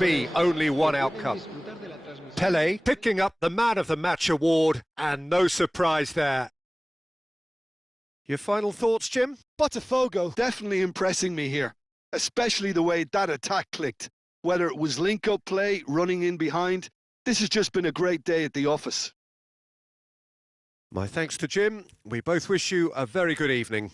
be only one outcome. Pele picking up the Man of the Match award, and no surprise there. Your final thoughts, Jim? BOTAFOGO definitely impressing me here, especially the way that attack clicked. Whether it was link-up play, running in behind, this has just been a great day at the office. My thanks to Jim. We both wish you a very good evening.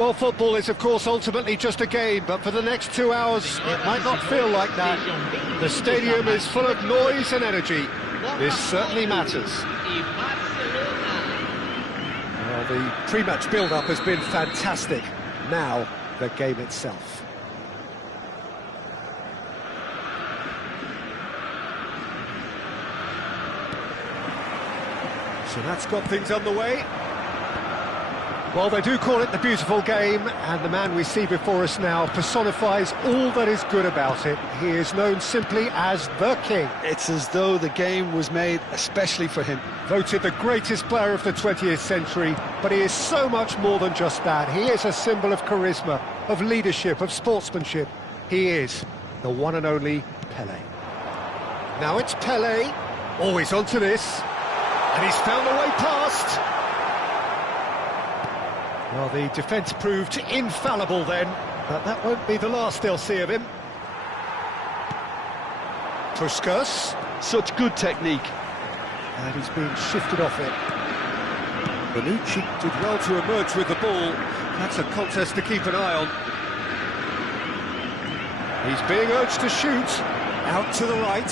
Well, football is, of course, ultimately just a game, but for the next 2 hours, it might not feel like that. The stadium is full of noise and energy. This certainly matters. Well, the pre-match build-up has been fantastic. Now, the game itself. So that's got things underway. Well, they do call it the beautiful game, and the man we see before us now personifies all that is good about it. He is known simply as the King. It's as though the game was made especially for him. Voted the greatest player of the 20th century, but he is so much more than just that. He is a symbol of charisma, of leadership, of sportsmanship. He is the one and only Pelé. Now it's Pelé, always onto this, and he's found a way past. Well, the defence proved infallible then, but that won't be the last they'll see of him. Puskas. Such good technique. And he's being shifted off it. Bonucci did well to emerge with the ball. That's a contest to keep an eye on. He's being urged to shoot. Out to the right.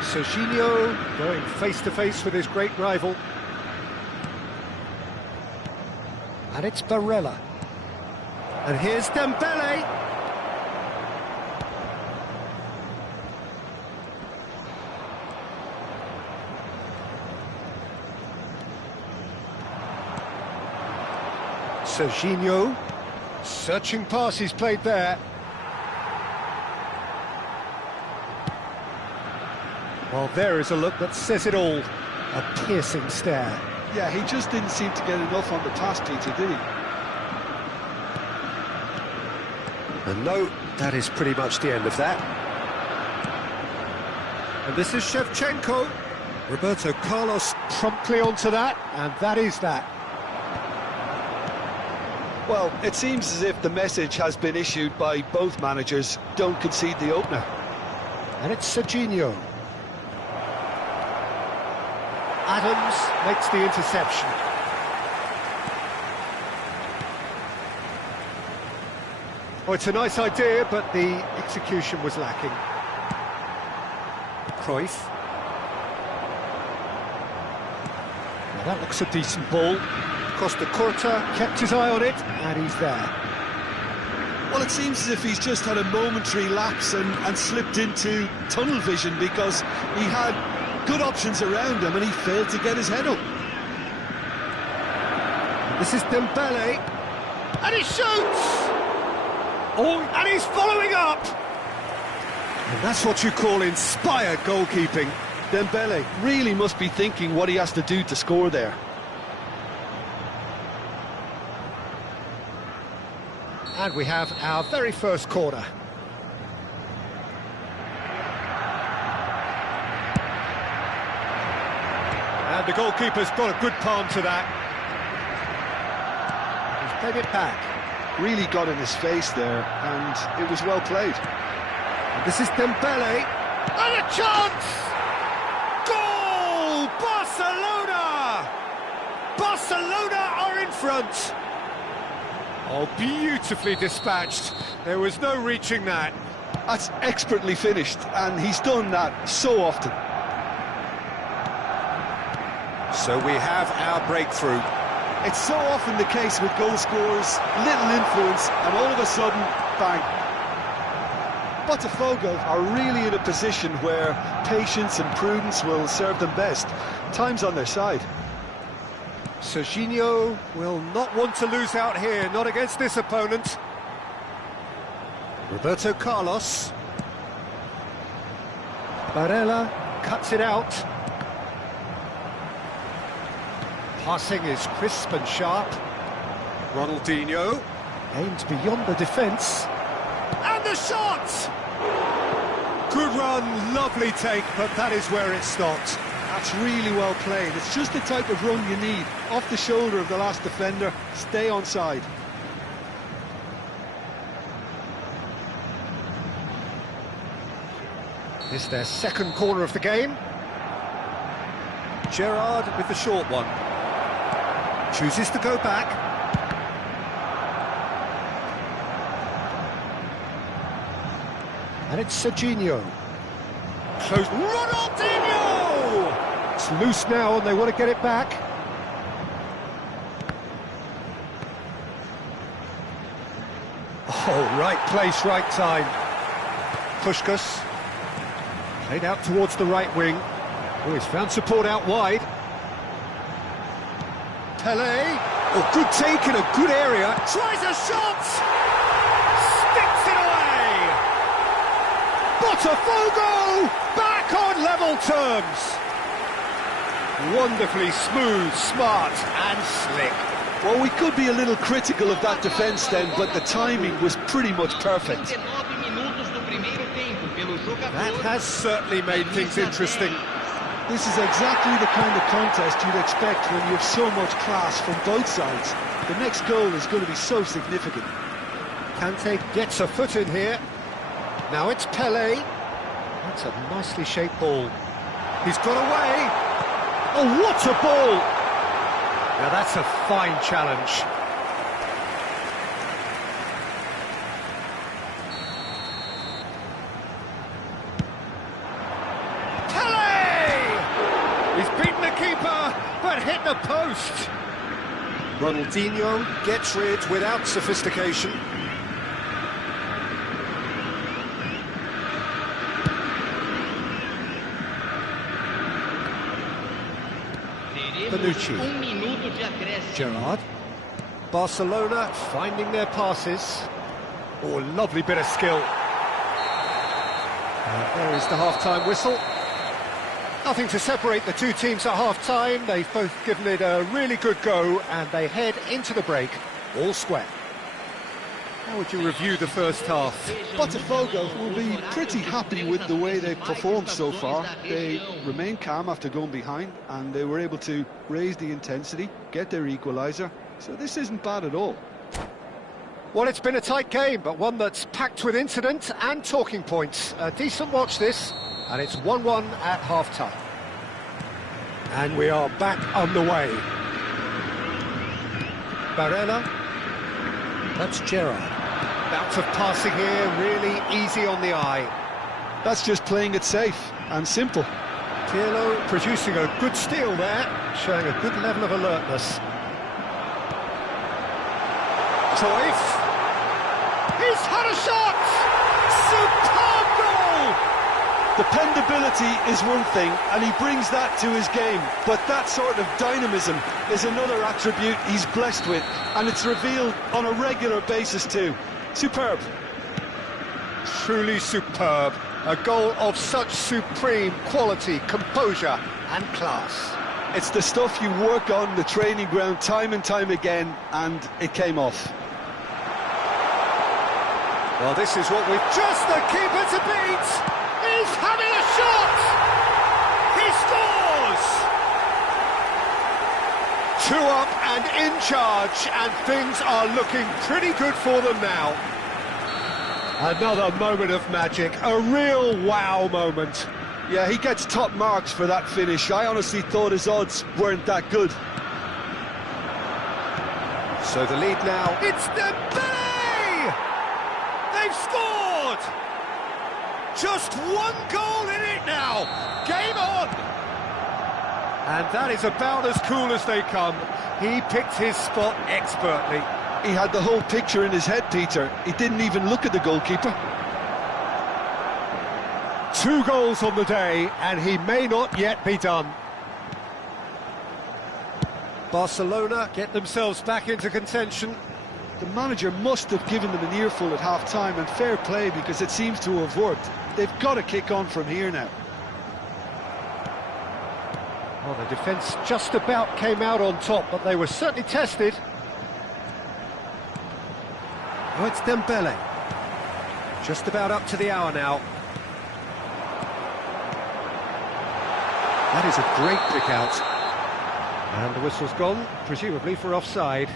Serginho going face-to-face with his great rival. And it's Barella. And here's Dembele. Serginho. Searching pass he's played there. Well, there is a look that says it all. A piercing stare. Yeah, he just didn't seem to get enough on the pass, Peter, did he? And no, that is pretty much the end of that. And this is Shevchenko. Roberto Carlos promptly onto that, and that is that. Well, it seems as if the message has been issued by both managers. Don't concede the opener. And it's Serginho. Adams makes the interception. Oh, it's a nice idea, but the execution was lacking. Cruyff. Now that looks a decent ball. Costa Curta kept his eye on it, and he's there. Well, it seems as if he's just had a momentary lapse and slipped into tunnel vision because he had good options around him and he failed to get his head up. This is Dembele, and he shoots! Oh, and he's following up! And that's what you call inspired goalkeeping. Dembele really must be thinking what he has to do to score there. And we have our very first corner. And the goalkeeper's got a good palm to that. He's played it back. Really got in his face there, and it was well played. And this is Dembele. And a chance! Goal! Barcelona! Barcelona are in front. Oh, beautifully dispatched. There was no reaching that. That's expertly finished, and he's done that so often. So we have our breakthrough. It's so often the case with goal scorers, little influence, and all of a sudden, bang. BOTAFOGO are really in a position where patience and prudence will serve them best. Time's on their side. Serginho will not want to lose out here, not against this opponent. Roberto Carlos. Barella cuts it out. Passing is crisp and sharp. Ronaldinho aimed beyond the defence. And the shot! Good run, lovely take, but that is where it stopped. That's really well played. It's just the type of run you need. Off the shoulder of the last defender, stay onside. It's their second corner of the game. Gerrard with the short one. Chooses to go back. And it's Serginho. Close. Ronaldinho! It's loose now and they want to get it back. Oh, right place, right time. Puskás. Played out towards the right wing. Oh, he's found support out wide. Pelé. Oh, good take in a good area. Tries a shot! Sticks it away! BOTAFOGO! Back on level terms! Wonderfully smooth, smart and slick. Well, we could be a little critical of that defence then, but the timing was pretty much perfect. That has certainly made things interesting. This is exactly the kind of contest you'd expect when you have so much class from both sides. The next goal is going to be so significant. Kante gets a foot in here. Now it's Pelé. That's a nicely shaped ball. He's got away. Oh, what a ball! Now that's a fine challenge. But hit the post. Ronaldinho gets rid without sophistication. Bonucci. Gerrard. Barcelona finding their passes. Oh, lovely bit of skill. There is the half-time whistle. Nothing to separate the two teams at half-time. They've both given it a really good go, and they head into the break all square. How would you review the first half? BOTAFOGO will be pretty happy with the way they've performed so far. They remained calm after going behind, and they were able to raise the intensity, get their equaliser. So this isn't bad at all. Well, it's been a tight game, but one that's packed with incident and talking points. A decent watch this. And it's 1-1 at half-time. And we are back underway. Barella. That's Gerrard. Bouts of passing here, really easy on the eye. That's just playing it safe and simple. Pirlo producing a good steal there, showing a good level of alertness. Toif. He's had a shot! Superb goal! Dependability is one thing, and he brings that to his game, but that sort of dynamism is another attribute he's blessed with, and it's revealed on a regular basis too. Superb. Truly superb. A goal of such supreme quality, composure and class. It's the stuff you work on the training ground time and time again, and it came off. Well, this is what we've just the keeper to beat. He's having a shot! He scores! 2 up and in charge, and things are looking pretty good for them now. Another moment of magic, a real wow moment. Yeah, he gets top marks for that finish. I honestly thought his odds weren't that good. So the lead now, it's Dembele! They've scored! Just 1 goal in it now. Game on. And that is about as cool as they come. He picked his spot expertly. He had the whole picture in his head, Peter. He didn't even look at the goalkeeper. 2 goals on the day, and he may not yet be done. Barcelona get themselves back into contention. The manager must have given them an earful at half-time, and fair play, because it seems to have worked. They've got to kick on from here now. Well, the defence just about came out on top, but they were certainly tested. Oh, it's Dembele. Just about up to the hour now. That is a great pick out. And the whistle's gone, presumably for offside.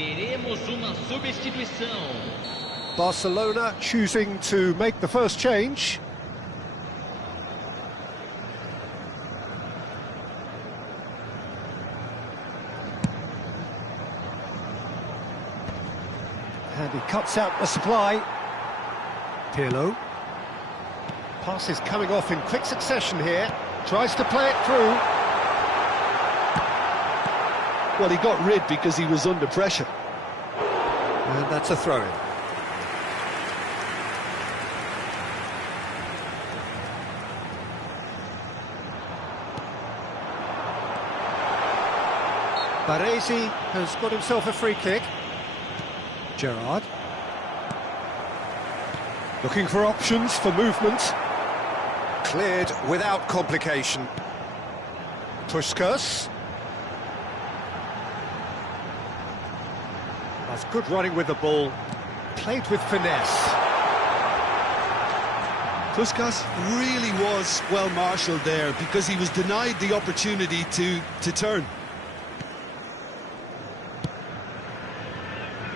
Teremos uma substituição. Barcelona choosing to make the first change. And he cuts out the supply. Pirlo. Pass is coming off in quick succession here. Tries to play it through. Well, he got rid because he was under pressure. And that's a throw-in. Baresi has got himself a free kick. Gerrard. Looking for options for movement. Cleared without complication. Puskas. That's good running with the ball. Played with finesse. Puskas really was well marshalled there because he was denied the opportunity to turn.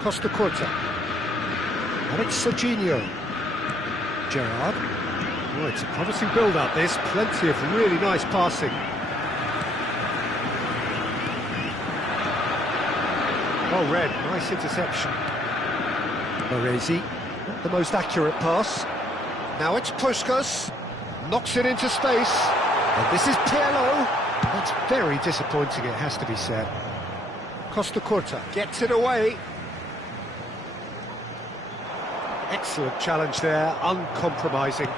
Costa Curta. And it's Serginho. Gerrard. Oh, it's a promising build-up, this. Plenty of really nice passing. Well read, nice interception. Baresi, not the most accurate pass. Now it's Puskas. Knocks it into space. And this is Pirlo. That's very disappointing, it has to be said. Costa Curta gets it away. Excellent challenge there, uncompromising.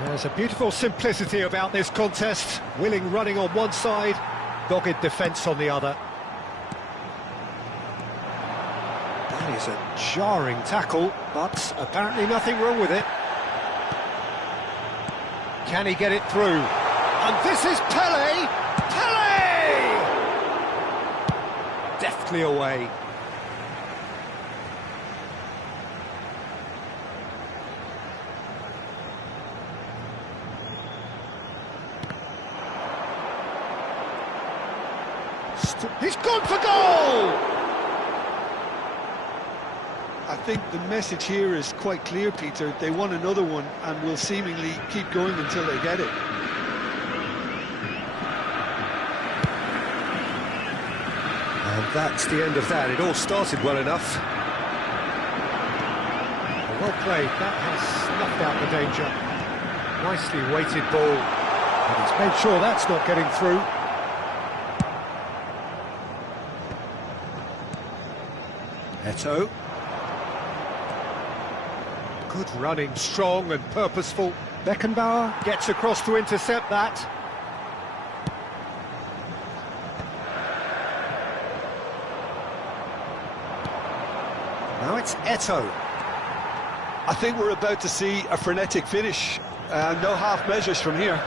There's a beautiful simplicity about this contest. Willing running on one side, dogged defence on the other. That is a jarring tackle, but apparently nothing wrong with it. Can he get it through? And this is Pele! Pele! Deftly away. He's gone for goal! I think the message here is quite clear, Peter. They want another one and will seemingly keep going until they get it. And that's the end of that. It all started well enough. Well played. That has snuffed out the danger. Nicely weighted ball. And he's made sure that's not getting through. Eto'o. Good running, strong and purposeful. Beckenbauer gets across to intercept that. Now it's Eto'o. I think we're about to see a frenetic finish. No half measures from here.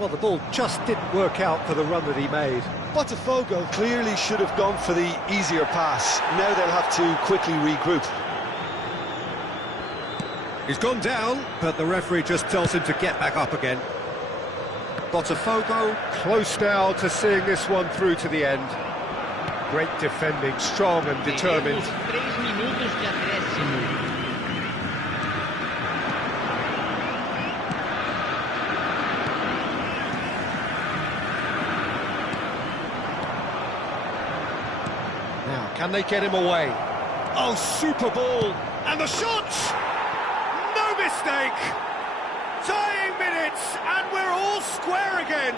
Well, the ball just didn't work out for the run that he made. BOTAFOGO clearly should have gone for the easier pass. Now they'll have to quickly regroup. He's gone down, but the referee just tells him to get back up again. BOTAFOGO close now to seeing this one through to the end. Great defending, strong and determined. Teremos 3 minutos de acréscimo. Now, can they get him away? Oh, super ball! And the shot! No mistake! Tying minutes, and we're all square again!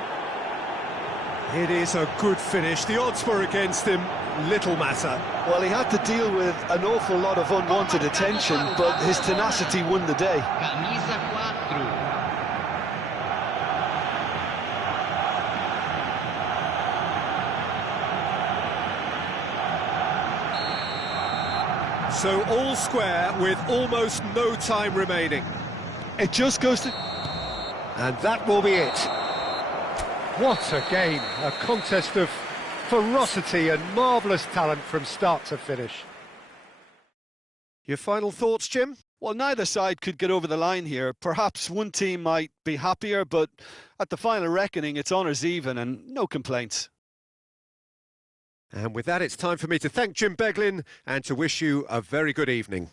It is a good finish. The odds were against him. Little matter. Well, he had to deal with an awful lot of unwanted attention, but his tenacity won the day. Camisa 4. So all square with almost no time remaining. It just goes to... And that will be it. What a game, a contest of ferocity and marvellous talent from start to finish. Your final thoughts, Jim? Well, neither side could get over the line here. Perhaps one team might be happier, but at the final reckoning, it's honours even and no complaints. And with that, it's time for me to thank Jim Beglin and to wish you a very good evening.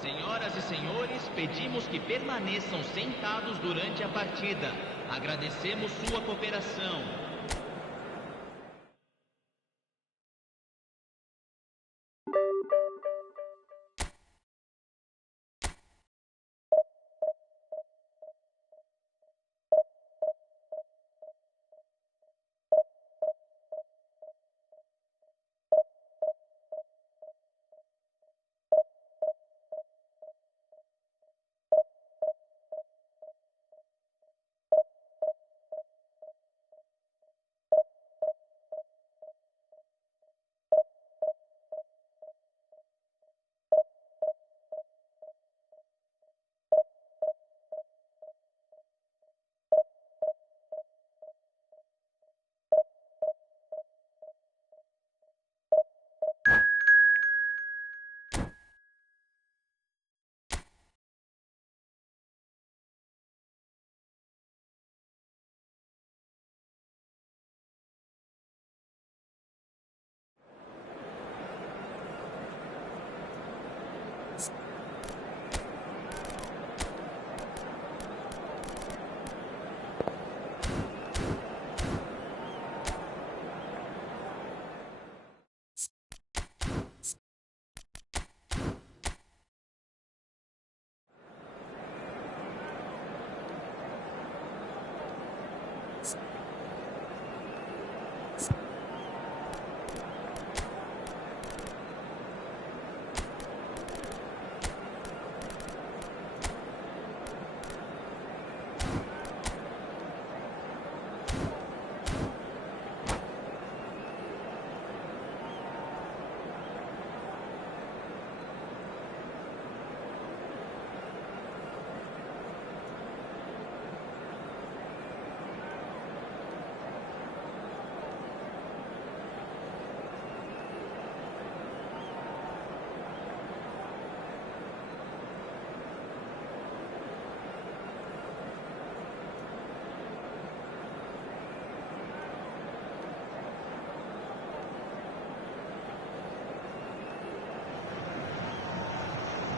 Senhoras e senhores, pedimos que permaneçam sentados durante a partida. Agradecemos sua cooperação.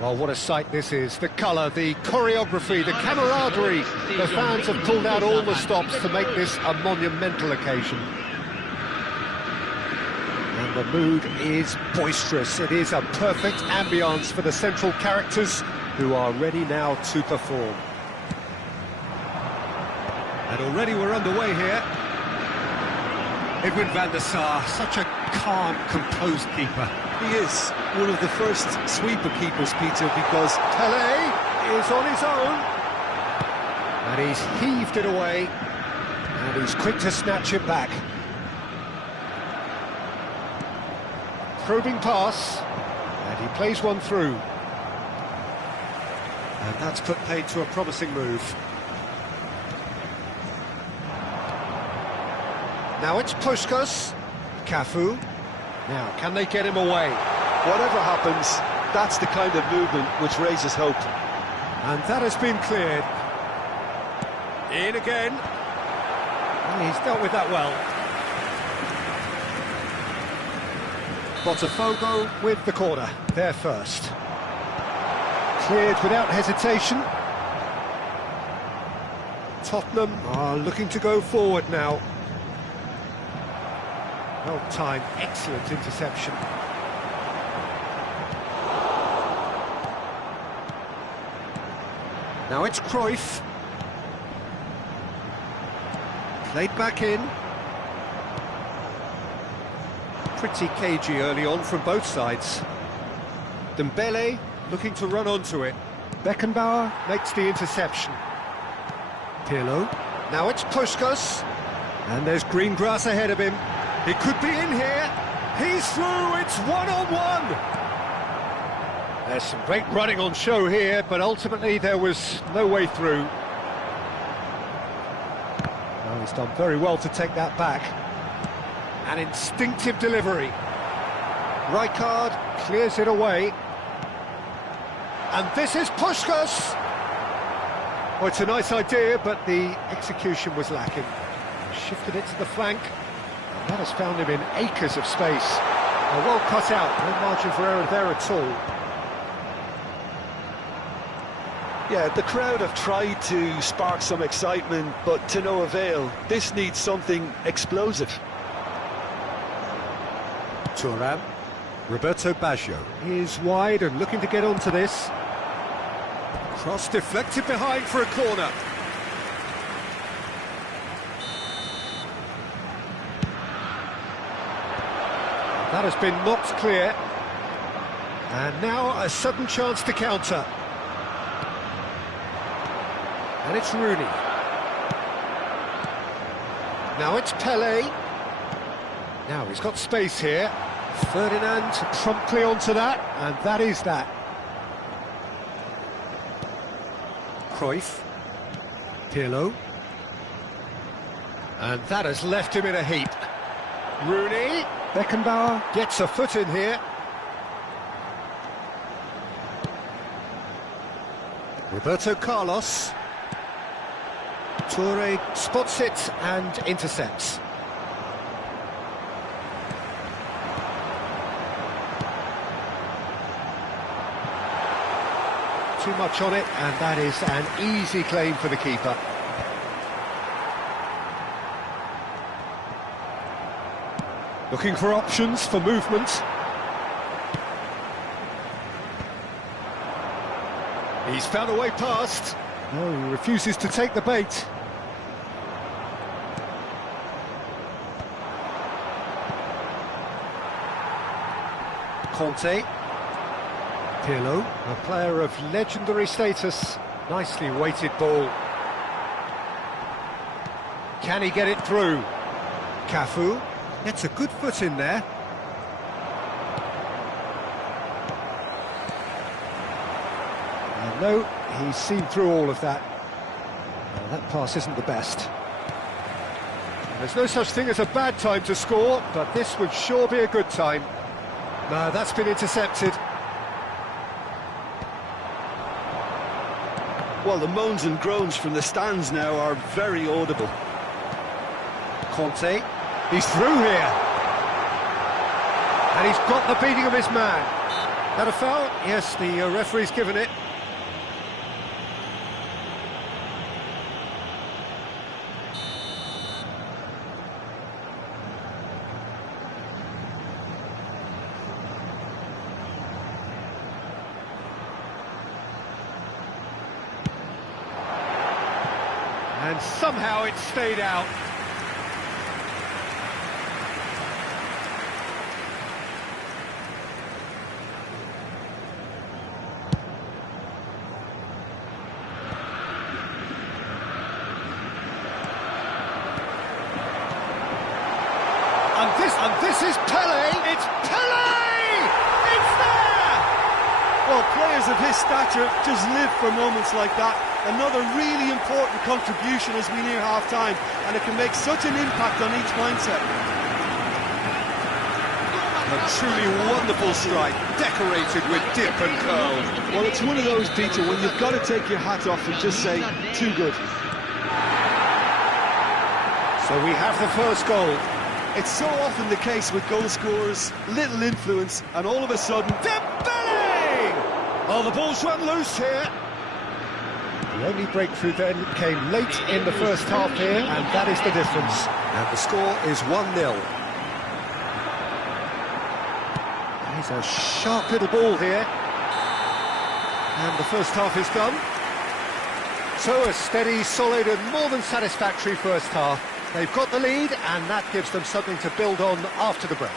Well, what a sight this is. The colour, the choreography, the camaraderie. The fans have pulled out all the stops to make this a monumental occasion. And the mood is boisterous. It is a perfect ambience for the central characters who are ready now to perform. And already we're underway here. Edwin van der Sar, such a calm, composed keeper. He is one of the first sweeper keepers, Peter, because Pele is on his own. And he's heaved it away. And he's quick to snatch it back. Probing pass. And he plays one through. And that's put paid to a promising move. Now it's Puskas. Cafu. Now, can they get him away? whatever happens, that's the kind of movement which raises hope. And that has been cleared. In again. And he's dealt with that well. BOTAFOGO with the corner, there first. Cleared without hesitation. Tottenham are looking to go forward now. Well timed, excellent interception. Now it's Cruyff. Played back in. Pretty cagey early on from both sides. Dembele looking to run onto it. Beckenbauer makes the interception. Pirlo. Now it's Puskas. And there's green grass ahead of him. He could be in here. He's through. It's one-on-one. There's some great running on show here, but ultimately there was no way through. Oh, he's done very well to take that back. An instinctive delivery. Rijkaard clears it away. And this is Puskas. Oh, it's a nice idea, but the execution was lacking. Shifted it to the flank. And that has found him in acres of space. Oh, well cut out, no margin for error there at all. Yeah, the crowd have tried to spark some excitement, but to no avail. This needs something explosive. Thuram. Roberto Baggio is wide and looking to get onto this. Cross deflected behind for a corner. That has been knocked clear. And now a sudden chance to counter. And it's Rooney. Now it's Pele. Now he's got space here. Ferdinand promptly onto that, and that is that. Cruyff. Pirlo. And that has left him in a heap. Rooney. Beckenbauer gets a foot in here. Roberto Carlos. Toure spots it and intercepts. Too much on it, and that is an easy claim for the keeper. Looking for options for movement. He's found a way past. No, he refuses to take the bait. Conte. Pirlo, a player of legendary status. Nicely weighted ball. Can he get it through? Cafu gets a good foot in there. And no, he's seen through all of that. Well, that pass isn't the best. There's no such thing as a bad time to score, but this would sure be a good time. No, that's been intercepted. Well, the moans and groans from the stands now are very audible. Conte, he's through here. And he's got the beating of his man. That a foul? Yes, the referee's given it. And somehow it stayed out. this is Pele! It's Pele! It's there! Well, players of his stature just live for moments like that. Another really important contribution as we near half-time, and it can make such an impact on each mindset. A truly wonderful strike, decorated with dip and curl. Well, it's one of those, Peter, when you've got to take your hat off and just say, too good. So we have the first goal. It's so often the case with goal scorers, little influence, and all of a sudden... Dembele! Oh, the ball's run loose here. The only breakthrough then came late in the first half here, and that is the difference. And the score is 1-0. He's a sharp little ball here. And the first half is done. So a steady, solid and more than satisfactory first half. They've got the lead, and that gives them something to build on after the break.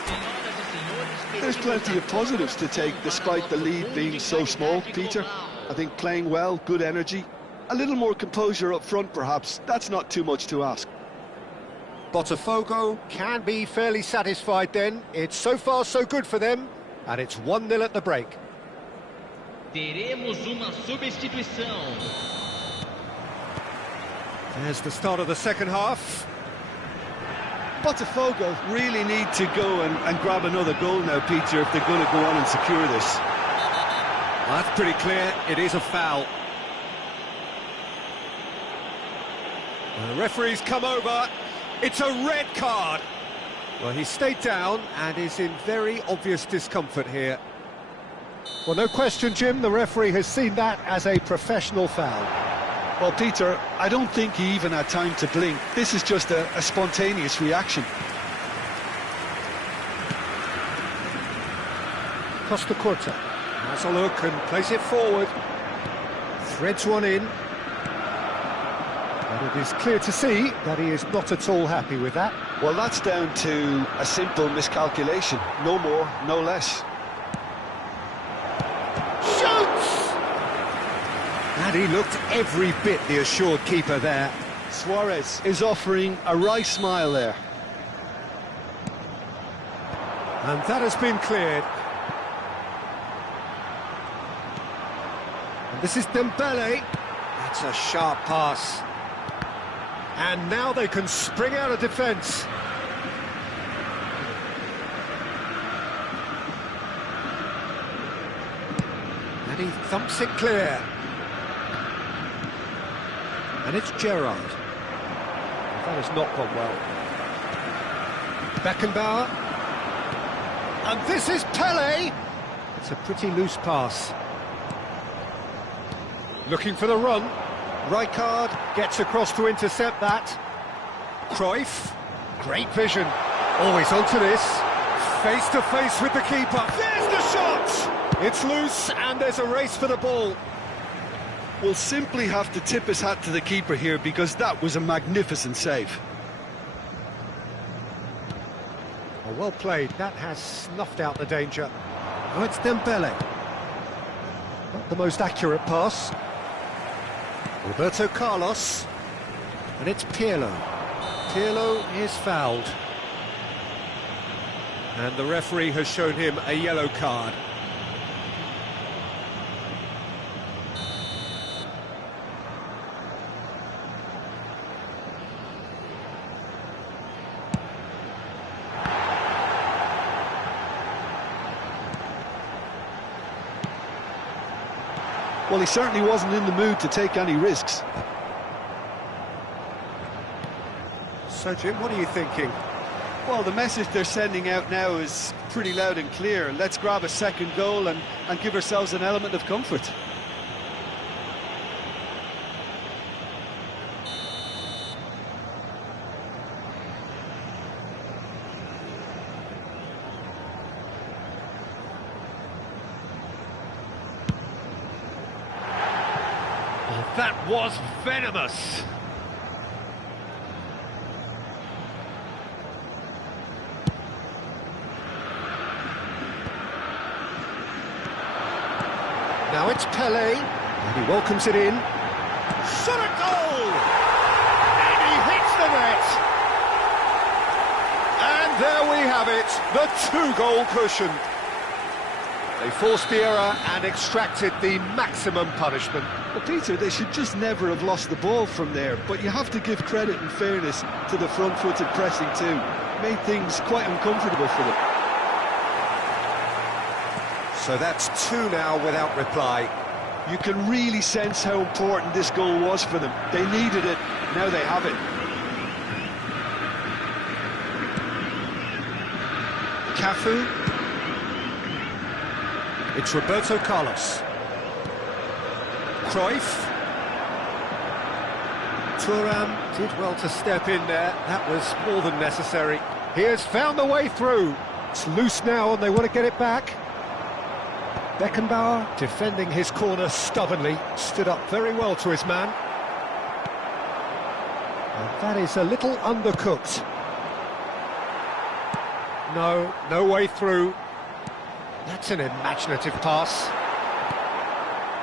There's plenty of positives to take, despite the lead being so small, Peter. I think playing well, good energy, a little more composure up front, perhaps. That's not too much to ask. BOTAFOGO can be fairly satisfied then. It's so far so good for them, and it's 1-0 at the break. Teremos uma substituição. There's the start of the second half. BOTAFOGO really need to go and grab another goal now, Peter, if they're going to go on and secure this. That's pretty clear, it is a foul. The referee's come over, it's a red card. Well, he stayed down and is in very obvious discomfort here. Well, no question, Jim, the referee has seen that as a professional foul. Well, Peter, I don't think he even had time to blink. This is just a spontaneous reaction. Costa Curta has a look and plays it forward. Threads one in. But it is clear to see that he is not at all happy with that. Well, that's down to a simple miscalculation. No more, no less. And he looked every bit the assured keeper there. Suarez is offering a wry smile there. And that has been cleared. And this is Dembele. That's a sharp pass. And now they can spring out of defence. And he thumps it clear. And it's Gerrard. That has not gone well. Beckenbauer. And this is Pele. It's a pretty loose pass. Looking for the run. Rijkaard gets across to intercept that. Cruyff. Great vision. Always onto this. Face to face with the keeper. There's the shot! It's loose and there's a race for the ball. We'll simply have to tip his hat to the keeper here because that was a magnificent save. Oh, well played. That has snuffed out the danger. Oh, it's Dembele. Not the most accurate pass. Roberto Carlos. And it's Pirlo. Pirlo is fouled. And the referee has shown him a yellow card. Well, he certainly wasn't in the mood to take any risks. So, Jim, what are you thinking? Well, the message they're sending out now is pretty loud and clear. Let's grab a second goal and give ourselves an element of comfort. That was venomous. Now it's Pele, and he welcomes it in. Shot a goal! And he hits the net! And there we have it, the two-goal cushion. They forced the error and extracted the maximum punishment. Well, Peter, they should just never have lost the ball from there, but you have to give credit and fairness to the front-footed pressing too. Made things quite uncomfortable for them. So that's two now without reply. You can really sense how important this goal was for them. They needed it, now they have it. Cafu. It's Roberto Carlos. Cruyff. Thuram did well to step in there. That was more than necessary. He has found the way through. It's loose now and they want to get it back. Beckenbauer, defending his corner stubbornly, stood up very well to his man. And that is a little undercooked. No way through. That's an imaginative pass.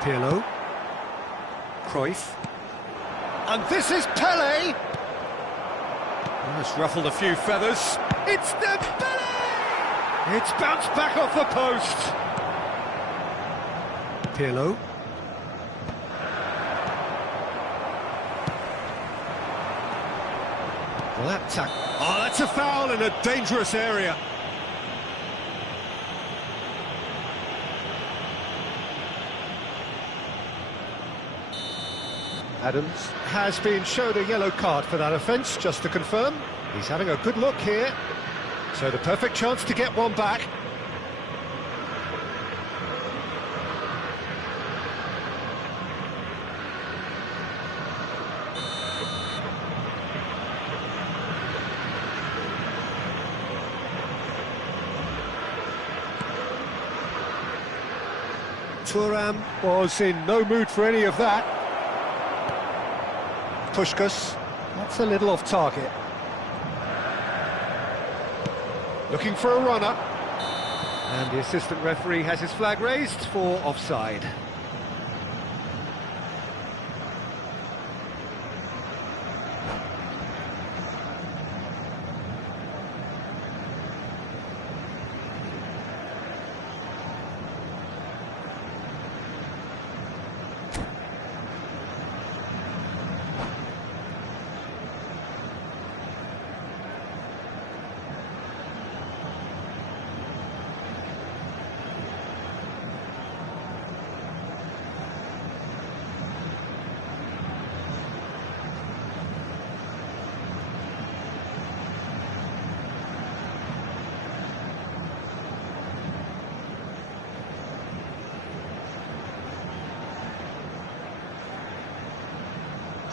Pirlo. Cruyff. And this is Pele! That's ruffled a few feathers. It's Dembele! It's bounced back off the post. Pirlo. Well, that's a foul in a dangerous area. Adams has been shown a yellow card for that offence, just to confirm. He's having a good look here. So the perfect chance to get one back. Thuram was in no mood for any of that. Puskás, that's a little off target. Looking for a runner. And the assistant referee has his flag raised for offside.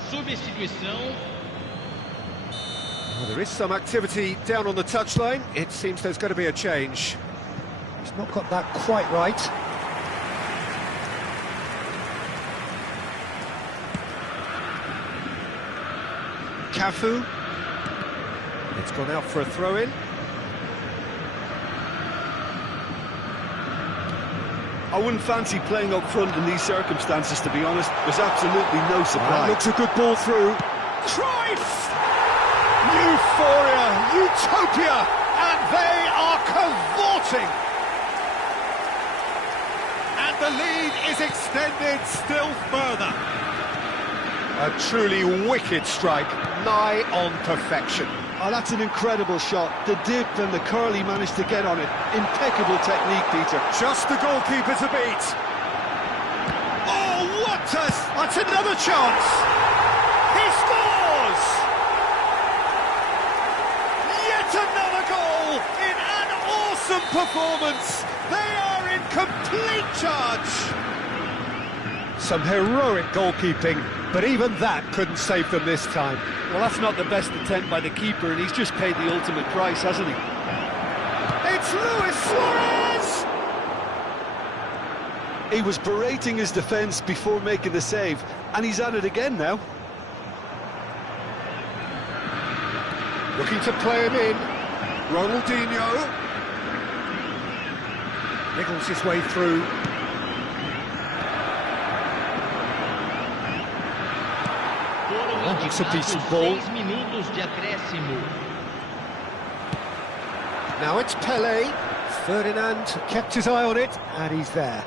Substituição. Well, there is some activity down on the touchline. It seems there's going to be a change. He's not got that quite right. Cafu. It's gone out for a throw-in. I wouldn't fancy playing up front in these circumstances, to be honest. There's absolutely no surprise. Looks a good ball through. Cruyff! Euphoria, utopia, and they are cavorting. And the lead is extended still further. A truly wicked strike, nigh on perfection. Oh, that's an incredible shot. The dip and the curl he managed to get on it. Impeccable technique, Peter. Just the goalkeeper to beat. Oh, that's another chance. He scores! Yet another goal in an awesome performance. They are in complete charge. Some heroic goalkeeping, but even that couldn't save them this time. Well, that's not the best attempt by the keeper, and he's just paid the ultimate price, hasn't he? It's Luis Suarez! He was berating his defence before making the save, and he's at it again now. Looking to play him in. Ronaldinho. Niggles his way through. It's a decent ball. 6 minutos de acréscimo. Now it's Pelé. Ferdinand kept his eye on it, and he's there.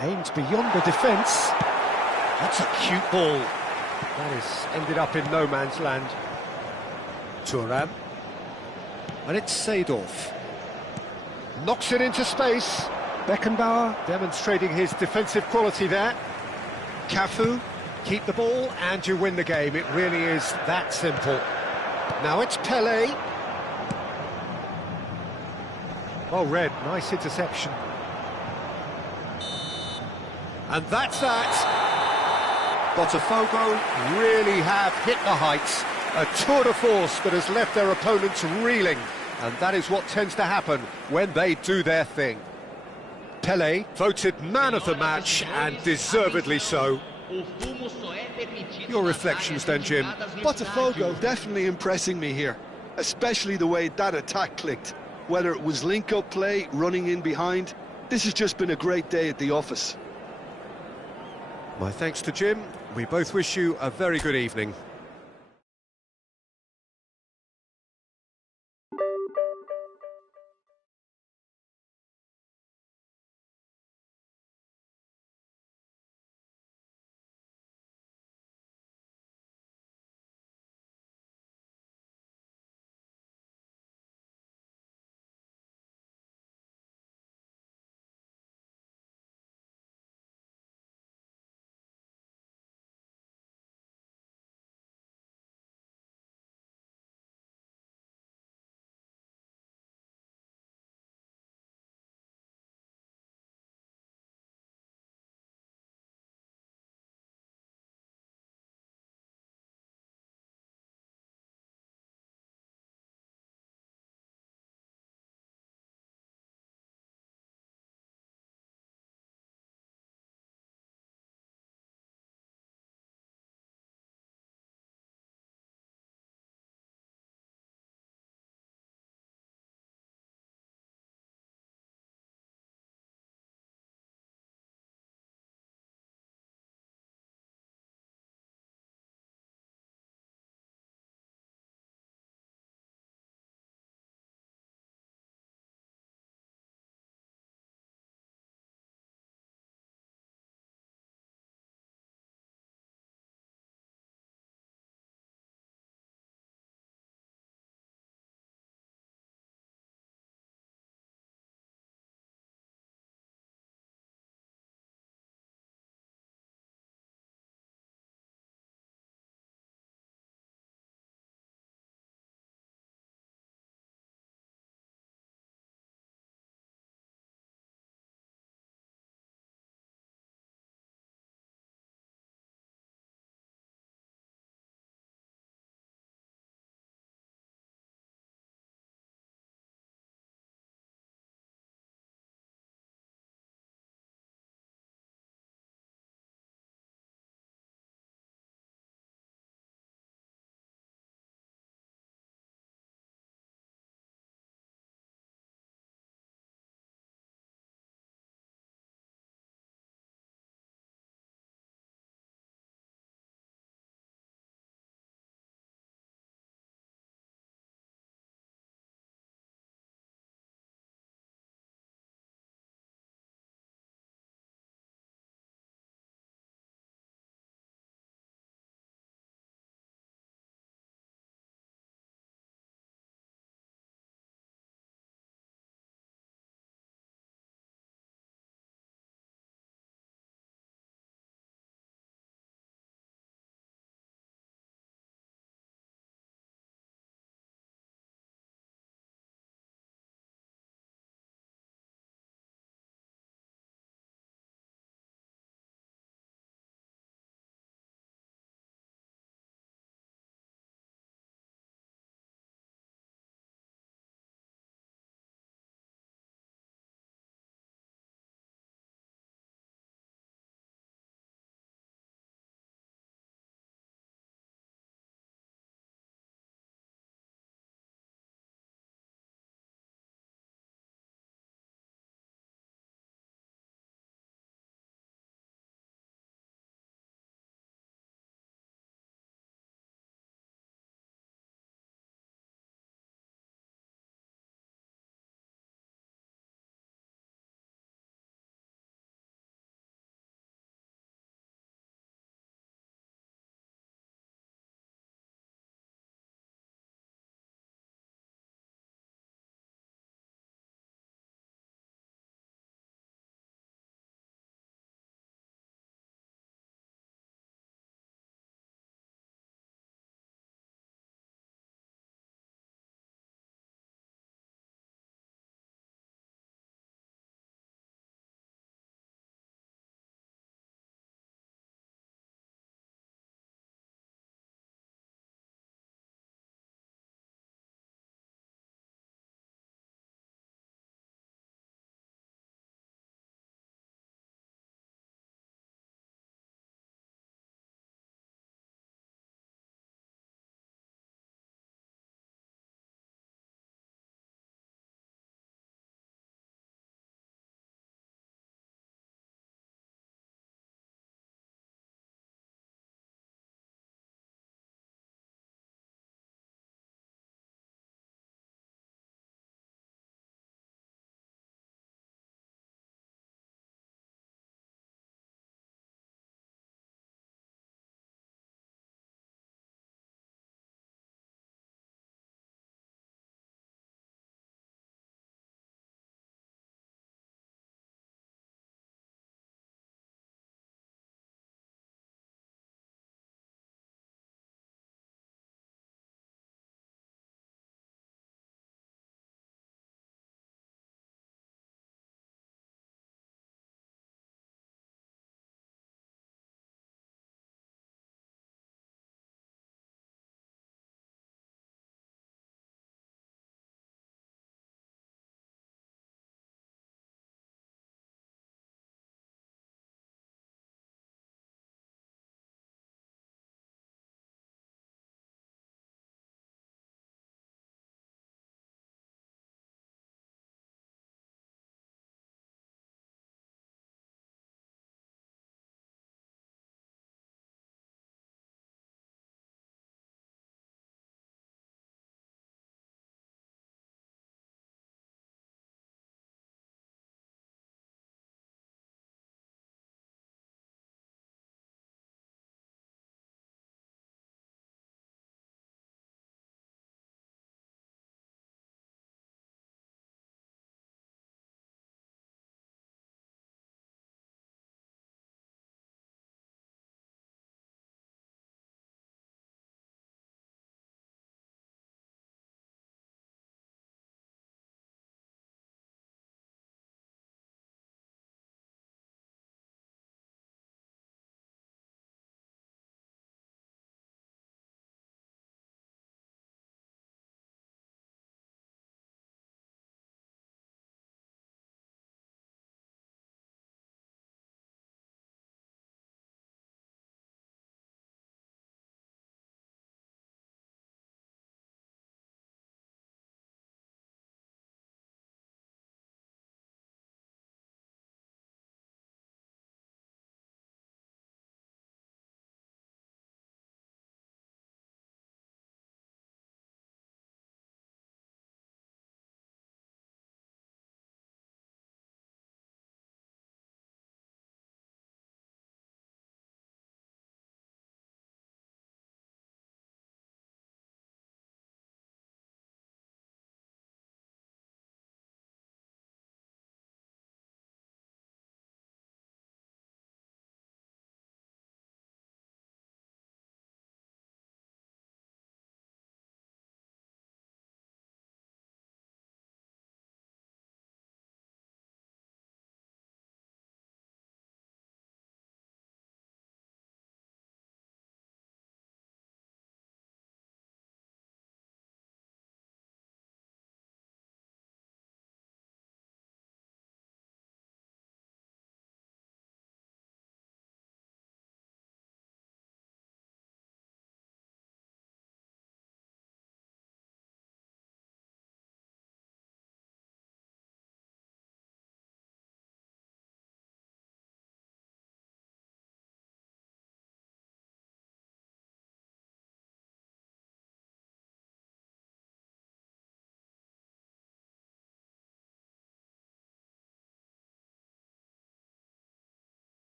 Aimed beyond the defence. That's a cute ball. That has ended up in no man's land. Thuram. And it's Seedorf. Knocks it into space. Beckenbauer demonstrating his defensive quality there. Cafu, keep the ball and you win the game. It really is that simple. Now it's Pelé. Well read, nice interception. And that's that. BOTAFOGO really have hit the heights. A tour de force that has left their opponents reeling. And that is what tends to happen when they do their thing. Pelé voted man of the match, and deservedly so. Your reflections then, Jim? BOTAFOGO definitely impressing me here, especially the way that attack clicked. Whether it was link-up play, running in behind, this has just been a great day at the office. My thanks to Jim. We both wish you a very good evening.